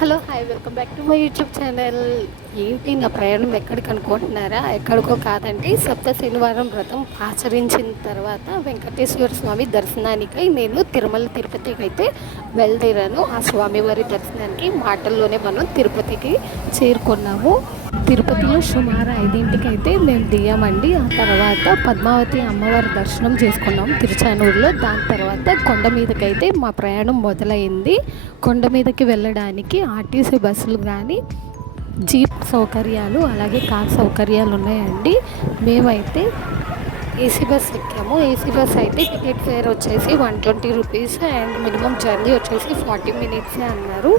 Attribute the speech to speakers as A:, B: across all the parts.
A: Hello hi welcome back to my YouTube channel. ఏంటి నా ప్రయాణం ఎక్కడికి అనుకుంటున్నారా? ఎక్కడికో కాదండి సప్త శనివారం వ్రతం ఆచరించిన తర్వాత వెంకటేశ్వర స్వామి దర్శనానికై నేను తిరుమల తిరుపతికి అయితే బయలుదేరాను ఆ స్వామివారి దర్శనానికి మాటల్లోనే మనం తిరుపతికి చేరుకున్నాము. తిరుపతిలో సుమారు ఐదింటికి అయితే మేము దిగామండి. ఆ తర్వాత పద్మావతి అమ్మవారి దర్శనం చేసుకున్నాం తిరుచానూరులో. దాని తర్వాత కొండ మీదకైతే మా ప్రయాణం మొదలైంది. కొండ మీదకి వెళ్ళడానికి ఆర్టీసీ బస్సులు కానీ జీప్ సౌకర్యాలు అలాగే కార్ సౌకర్యాలు ఉన్నాయండి. మేమైతే ఏసీ బస్ ఎక్కాము. ఏసీ బస్ అయితే టికెట్ ఫేర్ వచ్చేసి one twenty rupees and minimum journey వచ్చేసి ఫార్టీ మినిట్సే అన్నారు.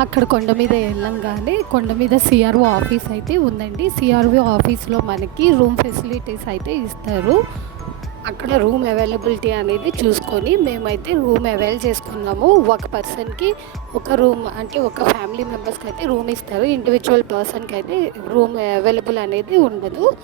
A: అక్కడ కొండ మీద వెళ్ళంగానే కొండ మీద సిఆర్ఓ ఆఫీస్ అయితే ఉందండి. సిఆర్ఓ ఆఫీస్లో మనకి రూమ్ ఫెసిలిటీస్ అయితే ఇస్తారు. అక్కడ రూమ్ అవైలబిలిటీ అనేది చూసుకొని మేమైతే రూమ్ అవైల్ చేసుకున్నాము. ఒక పర్సన్కి ఒక రూమ్ అంటే ఒక ఫ్యామిలీ మెంబర్స్కి అయితే రూమ్ ఇస్తారు. ఇండివిజువల్ పర్సన్కి అయితే రూమ్ అవైలబుల్ అనేది ఉండదు.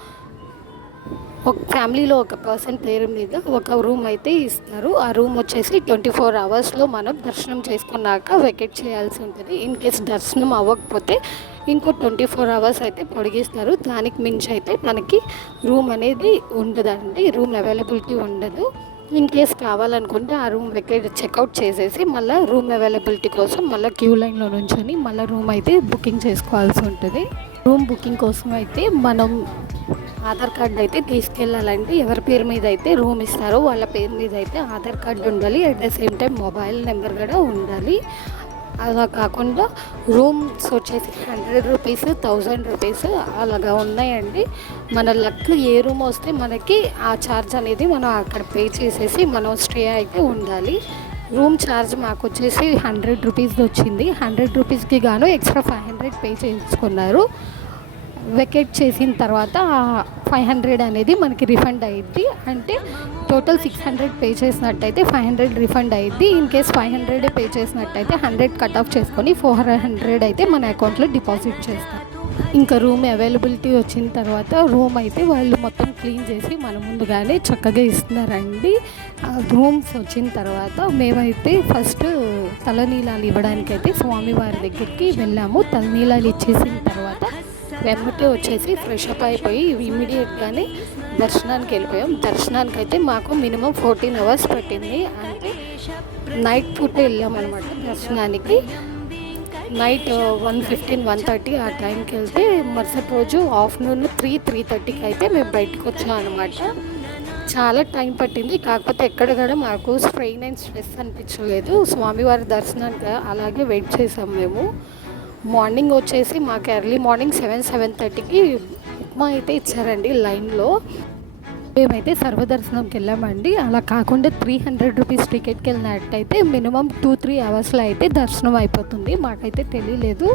A: ఒక ఫ్యామిలీలో ఒక పర్సన్ పేరు మీద ఒక రూమ్ అయితే ఇస్తారు. ఆ రూమ్ వచ్చేసి ట్వంటీ ఫోర్ అవర్స్లో మనం దర్శనం చేసుకున్నాక వెకెట్ చేయాల్సి ఉంటుంది. ఇన్ కేస్ దర్శనం అవ్వకపోతే ఇంకో ట్వంటీ ఫోర్ అవర్స్ అయితే పొడిగిస్తారు. దానికి మించి అయితే మనకి రూమ్ అనేది ఉండదండి. రూమ్ అవైలబిలిటీ ఉండదు. ఇన్ కేస్ కావాలనుకుంటే ఆ రూమ్ వెకెట్ చెక్అవుట్ చేసేసి మళ్ళీ రూమ్ అవైలబిలిటీ కోసం మళ్ళీ క్యూ లైన్లో నుంచొని మళ్ళీ రూమ్ అయితే బుకింగ్ చేసుకోవాల్సి ఉంటుంది. రూమ్ బుకింగ్ కోసం అయితే మనం ఆధార్ కార్డు అయితే తీసుకెళ్ళాలంటే ఎవరి పేరు మీద అయితే రూమ్ ఇస్తారో వాళ్ళ పేరు మీద అయితే ఆధార్ కార్డు ఉండాలి. At the same time mobile number కూడా ఉండాలి. అలా కాకుండా రూమ్స్ వచ్చేసి హండ్రెడ్ రూపీస్ థౌజండ్ రూపీస్ అలాగా ఉన్నాయండి. మన లక్ ఏ రూమ్ వస్తే మనకి ఆ ఛార్జ్ అనేది మనం అక్కడ పే చేసేసి మనం స్టే అయితే ఉండాలి. రూమ్ ఛార్జ్ మాకు వచ్చేసి హండ్రెడ్ రూపీస్ వచ్చింది. హండ్రెడ్ రూపీస్కి గాను ఎక్స్ట్రా ఫైవ్ హండ్రెడ్ పే చేసుకున్నారు వెకేట్ చేసిన తర్వాత ఫైవ్ హండ్రెడ్ అనేది మనకి రిఫండ్ అయ్యిద్ది అంటే టోటల్ సిక్స్ హండ్రెడ్ పే చేసినట్టయితే ఫైవ్ హండ్రెడ్ రిఫండ్ అయ్యిద్ది in case five hundred pay చేసినట్టయితే హండ్రెడ్ కట్ ఆఫ్ చేసుకొని ఫోర్ హండ్రెడ్ అయితే మన అకౌంట్లో డిపాజిట్ చేస్తాం. ఇంకా రూమ్ అవైలబిలిటీ వచ్చిన తర్వాత రూమ్ అయితే వాళ్ళు మొత్తం క్లీన్ చేసి మన ముందుగానే చక్కగా ఇస్తున్నారండి. రూమ్స్ వచ్చిన తర్వాత మేమైతే ఫస్ట్ తలనీలాలు ఇవ్వడానికైతే స్వామివారి దగ్గరికి వెళ్ళాము. తలనీలాలు ఇచ్చేసిన తర్వాత వెంబటే వచ్చేసి ఫ్రెష్ అప్ అయిపోయి ఇమీడియట్గానే దర్శనానికి వెళ్ళిపోయాం. దర్శనానికి అయితే మాకు మినిమం ఫోర్టీన్ అవర్స్ పట్టింది. అంటే నైట్ పూట వెళ్ళామన్నమాట దర్శనానికి. Night one fifteen one thirty ఆ టైంకి వెళ్తే మరుసటి రోజు ఆఫ్టర్నూన్ త్రీ త్రీ థర్టీకి అయితే మేము బయటకు వచ్చాం అనమాట చాలా టైం పట్టింది. కాకపోతే ఎక్కడ కూడా మాకు స్ట్రెయిన్ అండ్ స్ట్రెస్ అనిపించలేదు. స్వామివారి దర్శనానికి అలాగే వెయిట్ చేసాం మేము. మార్నింగ్ వచ్చేసి మాకు ఎర్లీ మార్నింగ్ సెవెన్ సెవెన్ థర్టీకి ఉప్మా అయితే ఇచ్చారండి లైన్లో. మేమైతే సర్వదర్శనంకి వెళ్ళామండి. అలా కాకుండా త్రీ హండ్రెడ్ రూపీస్ టికెట్కి వెళ్ళినట్టయితే మినిమం టూ త్రీ అవర్స్లో అయితే దర్శనం అయిపోతుంది. మాకైతే తెలియలేదు.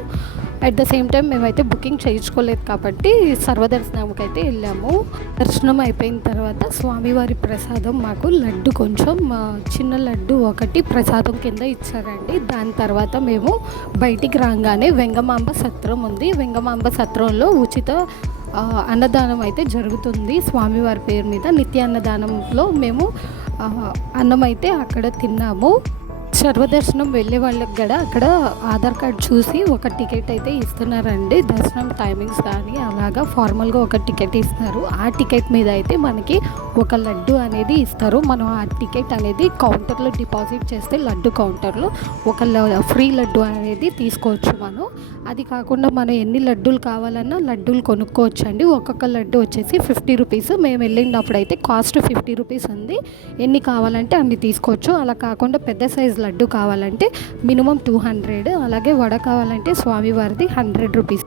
A: అట్ ద సేమ్ టైం మేమైతే బుకింగ్ చేయించుకోలేదు కాబట్టి సర్వదర్శనంకి అయితే వెళ్ళాము. దర్శనం అయిపోయిన తర్వాత స్వామివారి ప్రసాదం మాకు లడ్డు కొంచెం చిన్న లడ్డు ఒకటి ప్రసాదం కింద ఇచ్చారండి. దాని తర్వాత మేము బయటికి రాగానే వెంగమాంబ సత్రం ఉంది. వెంగమాంబ సత్రంలో ఉచిత అన్నదానం అయితే జరుగుతుంది. స్వామివారి పేరు మీద నిత్య అన్నదానంలో మేము అన్నం అయితే అక్కడ తిన్నాము. సర్వదర్శనం వెళ్ళే వాళ్ళకి కూడా అక్కడ ఆధార్ కార్డ్ చూసి ఒక టికెట్ అయితే ఇస్తున్నారండి. దర్శనం టైమింగ్స్ కానీ అలాగా ఫార్మల్గా ఒక టికెట్ ఇస్తారు. ఆ టికెట్ మీద అయితే మనకి ఒక లడ్డు అనేది ఇస్తారు. మనం ఆ టికెట్ అనేది కౌంటర్లో డిపాజిట్ చేస్తే లడ్డు కౌంటర్లో ఒక ఫ్రీ లడ్డు అనేది తీసుకోవచ్చు మనం. అది కాకుండా మనం ఎన్ని లడ్డూలు కావాలన్నా లడ్డూలు కొనుక్కోవచ్చు అండి ఒక్కొక్క లడ్డు వచ్చేసి ఫిఫ్టీ రూపీస్. మేము వెళ్ళినప్పుడు అయితే కాస్ట్ ఫిఫ్టీ రూపీస్ ఉంది. ఎన్ని కావాలంటే అన్ని తీసుకోవచ్చు. అలా కాకుండా పెద్ద సైజ్ లడ్డు కావాలంటే మినిమం టూ హండ్రెడ్ అలాగే వడ కావాలంటే స్వామివారిది హండ్రెడ్ రూపీస్.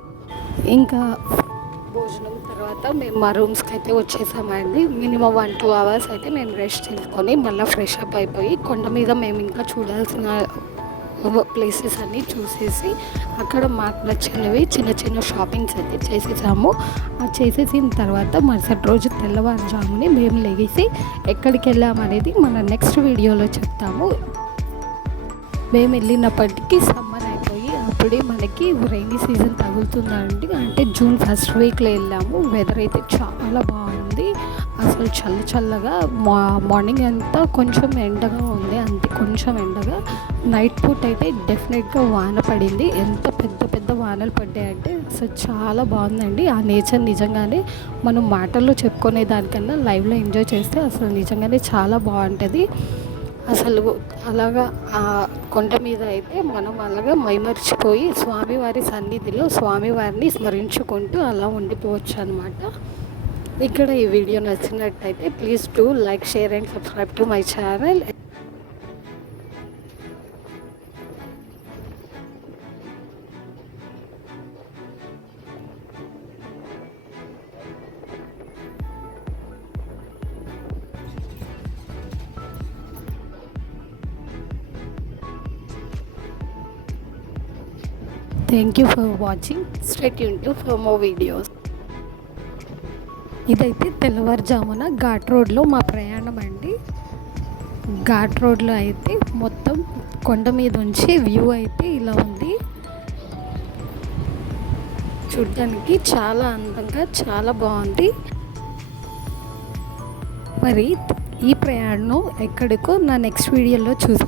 A: ఇంకా భోజనం తర్వాత మేము మా రూమ్స్కి అయితే వచ్చేసామండి. మినిమం వన్ టూ అవర్స్ అయితే మేము రెస్ట్ తీసుకొని మళ్ళీ ఫ్రెష్ అప్ అయిపోయి కొండ మీద మేము ఇంకా చూడాల్సిన ప్లేసెస్ అన్నీ చూసేసి అక్కడ మాకు నచ్చినవి చిన్న చిన్న షాపింగ్స్ అయితే చేసేసాము. అది చేసేసిన తర్వాత మరుసటి రోజు తెల్లవారుజాముని మేము లెగిసి ఎక్కడికి వెళ్ళామనేది మన నెక్స్ట్ వీడియోలో చెప్తాము. మేము వెళ్ళినప్పటికీ సమ్మర్ అయిపోయి అప్పుడే మనకి రైనీ సీజన్ తగులుతుందండి. అంటే జూన్ ఫస్ట్ వీక్లో వెళ్ళాము. వెదర్ అయితే చాలా బాగుంది. అసలు చల్ల చల్లగా మా మార్నింగ్ అంతా కొంచెం ఎండగా ఉంది. అంతే కొంచెం ఎండగా. నైట్ పూట అయితే డెఫినెట్గా వాన పడింది. ఎంత పెద్ద పెద్ద వానలు పడ్డాయంటే అసలు చాలా బాగుందండి. ఆ నేచర్ నిజంగానే మనం మాటల్లో చెప్పుకునే దానికన్నా లైవ్లో ఎంజాయ్ చేస్తే అసలు నిజంగానే చాలా బాగుంటుంది. అసలు అలాగా ఆ కొండ మీద అయితే మనం అలాగా మైమర్చిపోయి స్వామివారి సన్నిధిలో స్వామివారిని స్మరించుకుంటూ అలా ఉండిపోవచ్చు అనమాట ఇక్కడ ఈ వీడియో నచ్చినట్టయితే please to like share and subscribe to my channel. Thank you for watching stay Yoon for more videos ఇదైతే తెల్లవారుజామున ఘాట్ రోడ్లో మా ప్రయాణం అండి. ఘాట్ రోడ్లో అయితే మొత్తం కొండ మీద ఉంచి వ్యూ అయితే ఇలా ఉంది. చూడ్డానికి చాలా అందంగా చాలా బాగుంది. మరి ఈ ప్రయాణం ఎక్కడికో నా నెక్స్ట్ వీడియోలో చూసి